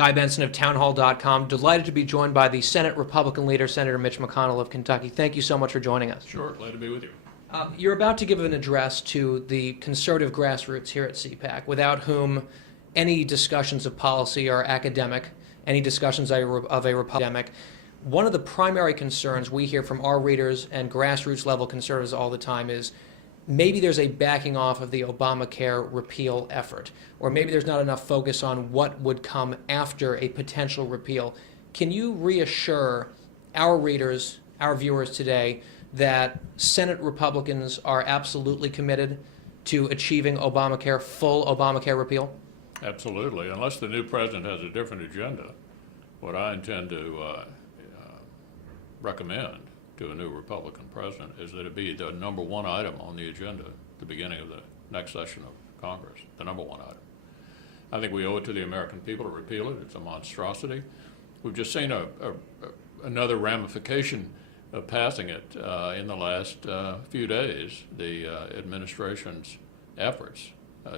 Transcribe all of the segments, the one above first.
Guy Benson of townhall.com. Delighted to be joined by the Senate Republican leader, Senator Mitch McConnell of Kentucky. Thank you so much for joining us. Sure, glad to be with you. You're about to give an address to the conservative grassroots here at CPAC, without whom any discussions of policy are academic, any discussions of a Republican. One of the primary concerns we hear from our readers and grassroots level conservatives all the time is maybe there's a backing off of the Obamacare repeal effort, or maybe there's not enough focus on what would come after a potential repeal. Can you reassure our readers, our viewers today, that Senate Republicans are absolutely committed to achieving Obamacare, full Obamacare repeal? Absolutely, unless the new president has a different agenda. What I intend to recommend to a new Republican president is that it be the number one item on the agenda at the beginning of the next session of Congress, the number one item. I think we owe it to the American people to repeal it. It's a monstrosity. We've just seen another ramification of passing it in the last few days, the administration's efforts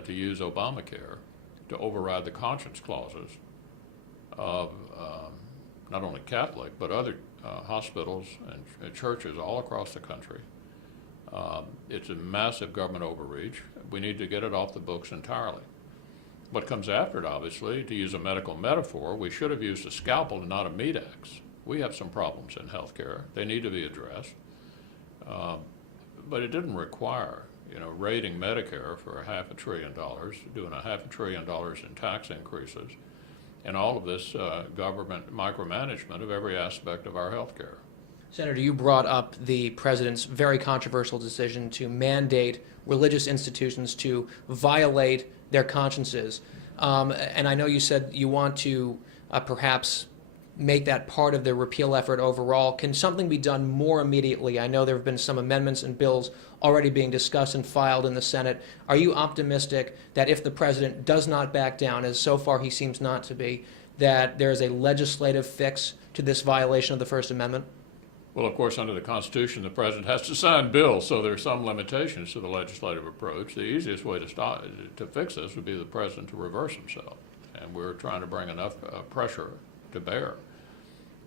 to use Obamacare to override the conscience clauses of not only Catholic, but other hospitals and churches all across the country. It's a massive government overreach. We need to get it off the books entirely. What comes after it, obviously, to use a medical metaphor, we should have used a scalpel and not a meat axe. We have some problems in healthcare. They need to be addressed. But it didn't require, raiding Medicare for $500 billion, doing $500 billion in tax increases, and all of this government micromanagement of every aspect of our health care. Senator, you brought up the president's very controversial decision to mandate religious institutions to violate their consciences. And I know you said you want to perhaps make that part of the repeal effort overall. Can something be done more immediately? I know there have been some amendments and bills already being discussed and filed in the Senate. Are you optimistic that if the president does not back down, as so far he seems not to be, that there is a legislative fix to this violation of the First Amendment? Well, of course, under the Constitution, the president has to sign bills, so there are some limitations to the legislative approach. The easiest way to fix this would be the president to reverse himself. And we're trying to bring enough pressure to bear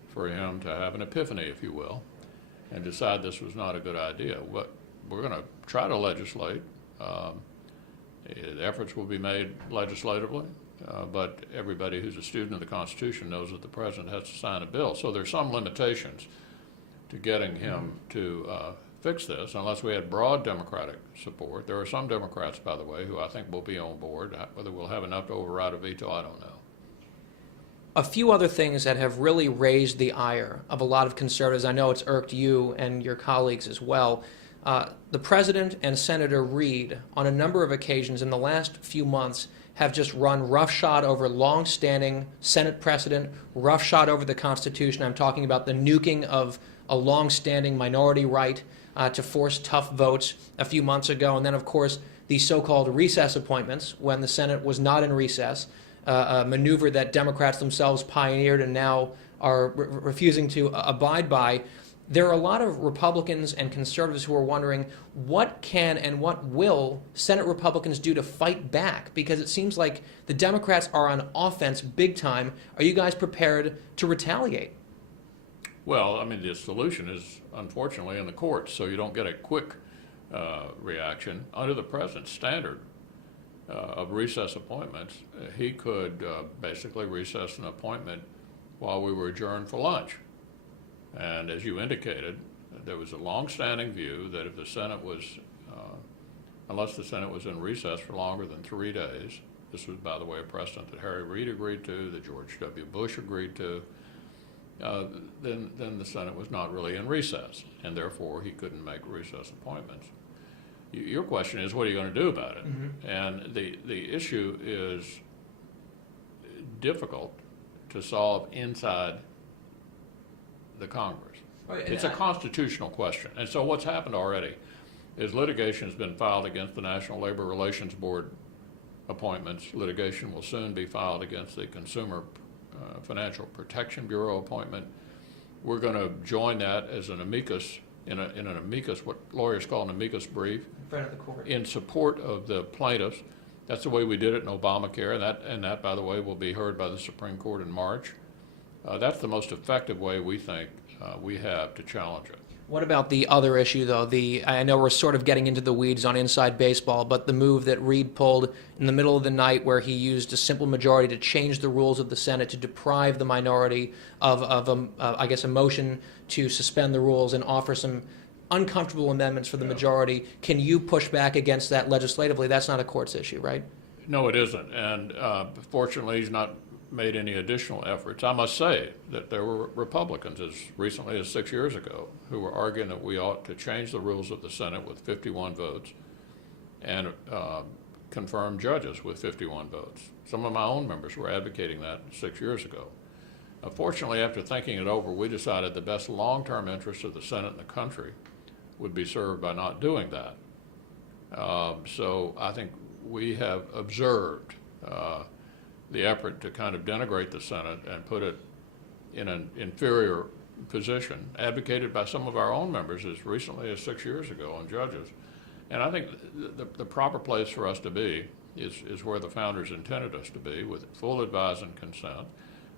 for him to have an epiphany, if you will, and decide this was not a good idea. But we're going to try to legislate. Efforts will be made legislatively, but everybody who's a student of the Constitution knows that the president has to sign a bill. So there's some limitations to getting him to fix this, unless we had broad Democratic support. There are some Democrats, by the way, who I think will be on board. Whether we'll have enough to override a veto, I don't know. A few other things that have really raised the ire of a lot of conservatives, I know it's irked you and your colleagues as well. The president and Senator Reid, on a number of occasions in the last few months, have just run roughshod over long-standing Senate precedent, roughshod over the Constitution. I'm talking about the nuking of a long-standing minority right to force tough votes a few months ago. And then, of course, the so-called recess appointments when the Senate was not in recess, a maneuver that Democrats themselves pioneered and now are refusing to abide by. There are a lot of Republicans and conservatives who are wondering what can and what will Senate Republicans do to fight back, because it seems like the Democrats are on offense big time. Are you guys prepared to retaliate? Well, I mean, the solution is unfortunately in the courts, so you don't get a quick reaction. Under the president's standard of recess appointments, he could basically recess an appointment while we were adjourned for lunch. And as you indicated, there was a long-standing view that if the Senate was, unless the Senate was in recess for longer than 3 days, this was, by the way, a precedent that Harry Reid agreed to, that George W. Bush agreed to, then the Senate was not really in recess, and therefore he couldn't make recess appointments. Your question is, what are you going to do about it? Mm-hmm. And the issue is difficult to solve inside the Congress. Right, it's a constitutional question. And so what's happened already is litigation has been filed against the National Labor Relations Board appointments. Litigation will soon be filed against the Consumer Financial Protection Bureau appointment. We're going to join that as an amicus, in an amicus, what lawyers call an amicus brief, in front of the court, in support of the plaintiffs That's the way we did it in Obamacare, and that, by the way, will be heard by the Supreme Court in March. That's the most effective way we think we have to challenge it. What about the other issue, though? I know we're sort of getting into the weeds on inside baseball, but the move that Reid pulled in the middle of the night where he used a simple majority to change the rules of the Senate to deprive the minority of I guess, a motion to suspend the rules and offer some uncomfortable amendments for the majority. Can you push back against that legislatively? That's not a court's issue, right? No, it isn't. And fortunately, he's not made any additional efforts. I must say that there were Republicans as recently as 6 years ago who were arguing that we ought to change the rules of the Senate with 51 votes and confirm judges with 51 votes. Some of my own members were advocating that 6 years ago. Fortunately, after thinking it over, we decided the best long-term interests of the Senate and the country would be served by not doing that. So I think we have observed the effort to kind of denigrate the Senate and put it in an inferior position, advocated by some of our own members as recently as 6 years ago on judges. And I think the proper place for us to be is where the founders intended us to be, with full advise and consent.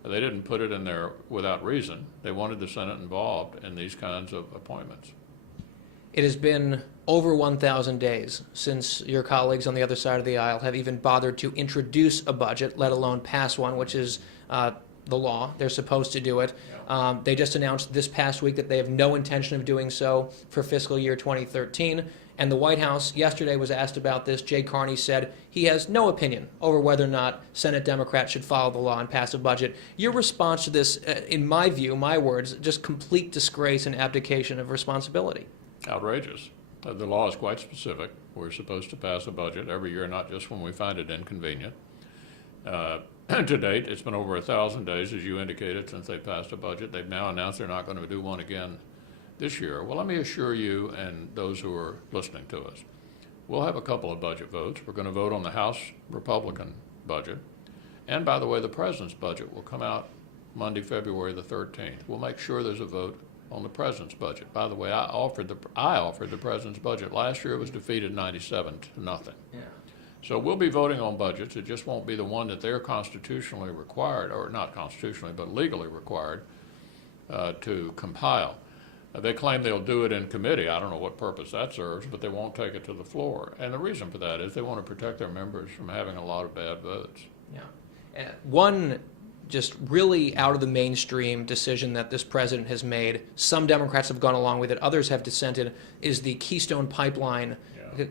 They didn't put it in there without reason. They wanted the Senate involved in these kinds of appointments. It has been over 1,000 days since your colleagues on the other side of the aisle have even bothered to introduce a budget, let alone pass one, which is the law. They're supposed to do it. They just announced this past week that they have no intention of doing so for fiscal year 2013. And the White House yesterday was asked about this. Jay Carney said he has no opinion over whether or not Senate Democrats should follow the law and pass a budget. Your response to this, in my view, my words, just complete disgrace and abdication of responsibility. Outrageous. The law is quite specific. We're supposed to pass a budget every year, not just when we find it inconvenient. To date, it's been over 1,000 days, as you indicated, since they passed a budget. They've now announced they're not going to do one again this year. Well, let me assure you and those who are listening to us, we'll have a couple of budget votes. We're going to vote on the House Republican budget. And by the way, the President's budget will come out Monday, February the 13th. We'll make sure there's a vote on the President's budget. By the way, I offered the President's budget. Last year it was defeated 97-0. Yeah. So we'll be voting on budgets. It just won't be the one that they're constitutionally required, or not constitutionally, but legally required to compile. They claim they'll do it in committee. I don't know what purpose that serves, but they won't take it to the floor. And the reason for that is they want to protect their members from having a lot of bad votes. Yeah. One just really out of the mainstream decision that this president has made, some Democrats have gone along with it, others have dissented, is the Keystone Pipeline,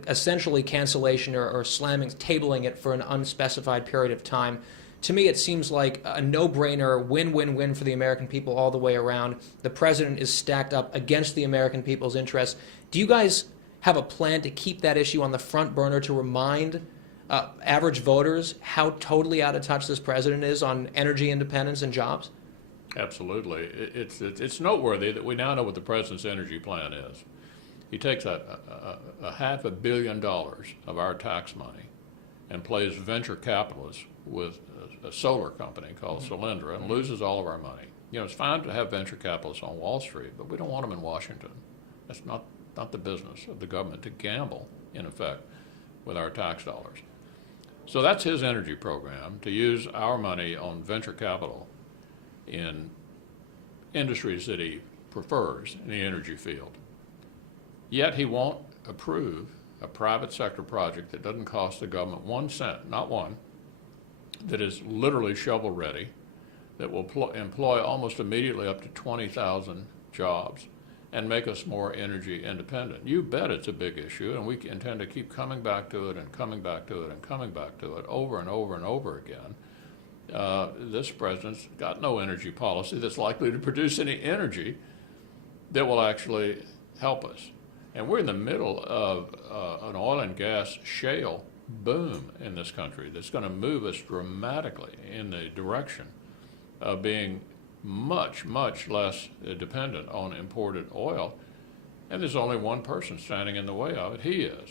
essentially cancellation or slamming, tabling it for an unspecified period of time. To me, it seems like a no-brainer, win-win-win for the American people all the way around. The president is stacked up against the American people's interests. Do you guys have a plan to keep that issue on the front burner to remind average voters how totally out of touch this president is on energy independence and jobs? Absolutely. It's noteworthy that we now know what the president's energy plan is. He takes a $500 million of our tax money and plays venture capitalist with a solar company called Solyndra and loses all of our money. You know, it's fine to have venture capitalists on Wall Street, but we don't want them in Washington. That's not the business of the government to gamble, in effect, with our tax dollars. So that's his energy program, to use our money on venture capital in industries that he prefers in the energy field. Yet he won't approve a private sector project that doesn't cost the government 1 cent, not one, that is literally shovel ready, that will employ almost immediately up to 20,000 jobs and make us more energy independent. You bet it's a big issue, and we intend to keep coming back to it and coming back to it and coming back to it over and over and over again. This president's got no energy policy that's likely to produce any energy that will actually help us. And we're in the middle of an oil and gas shale boom in this country that's going to move us dramatically in the direction of being much, much less dependent on imported oil. And there's only one person standing in the way of it. He is.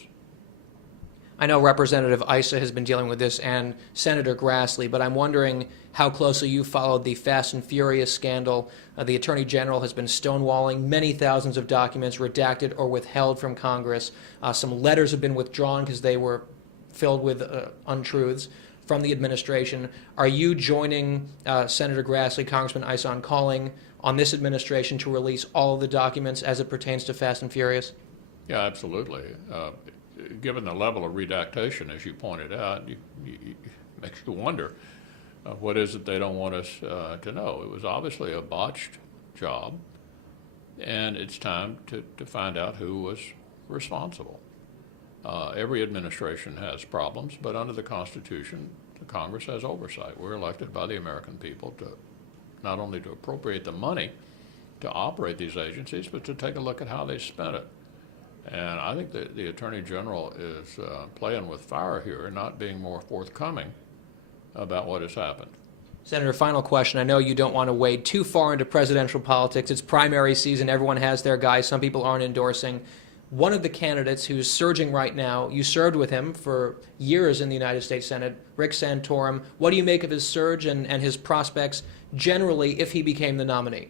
I know Representative Issa has been dealing with this and Senator Grassley, but I'm wondering how closely you followed the Fast and Furious scandal. The Attorney General has been stonewalling many thousands of documents redacted or withheld from Congress. Some letters have been withdrawn because they were filled with untruths from the administration. Are you joining Senator Grassley, Congressman Ison, calling on this administration to release all of the documents as it pertains to Fast and Furious? Yeah, absolutely. Given the level of redactation, as you pointed out, it makes you wonder what is it they don't want us to know. It was obviously a botched job, and it's time to find out who was responsible. Every administration has problems, but under the Constitution, the Congress has oversight. We're elected by the American people to not only to appropriate the money to operate these agencies, but to take a look at how they spent it. And I think that the Attorney General is playing with fire here and not being more forthcoming about what has happened. Senator, final question. I know you don't want to wade too far into presidential politics. It's primary season. Everyone has their guy. Some people aren't endorsing. One of the candidates who's surging right now, you served with him for years in the United States Senate, Rick Santorum. What do you make of his surge and his prospects generally if he became the nominee?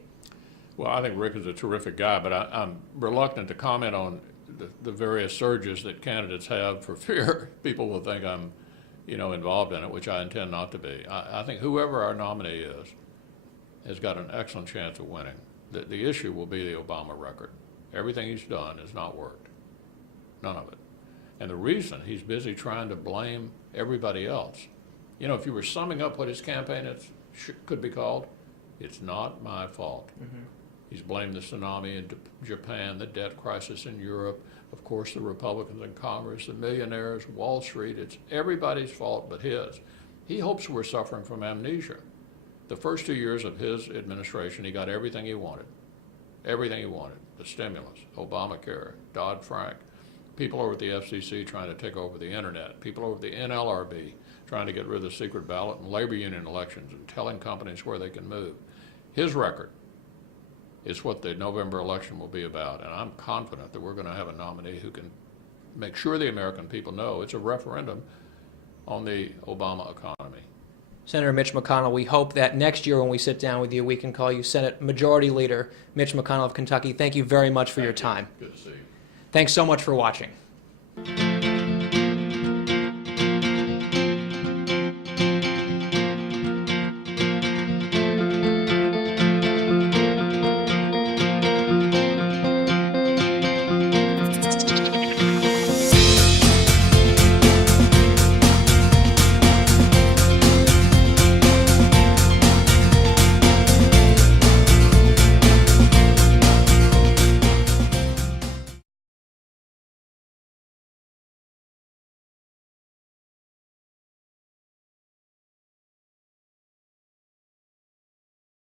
Well, I think Rick is a terrific guy, but I'm reluctant to comment on the various surges that candidates have for fear people will think I'm, involved in it, which I intend not to be. I think whoever our nominee is has got an excellent chance of winning. The issue will be the Obama record. Everything he's done has not worked. None of it. And the reason he's busy trying to blame everybody else. If you were summing up what his campaign could be called, it's not my fault. Mm-hmm. He's blamed the tsunami in Japan, the debt crisis in Europe, of course the Republicans in Congress, the millionaires, Wall Street. It's everybody's fault but his. He hopes we're suffering from amnesia. The first 2 years of his administration, he got everything he wanted. Everything he wanted. The stimulus, Obamacare, Dodd-Frank, people over at the FCC trying to take over the internet, people over at the NLRB trying to get rid of the secret ballot and labor union elections and telling companies where they can move. His record is what the November election will be about, and I'm confident that we're going to have a nominee who can make sure the American people know it's a referendum on the Obama economy. Senator Mitch McConnell, we hope that next year when we sit down with you, we can call you Senate Majority Leader Mitch McConnell of Kentucky. Thank you very much for your time. Good to see you. Thanks so much for watching.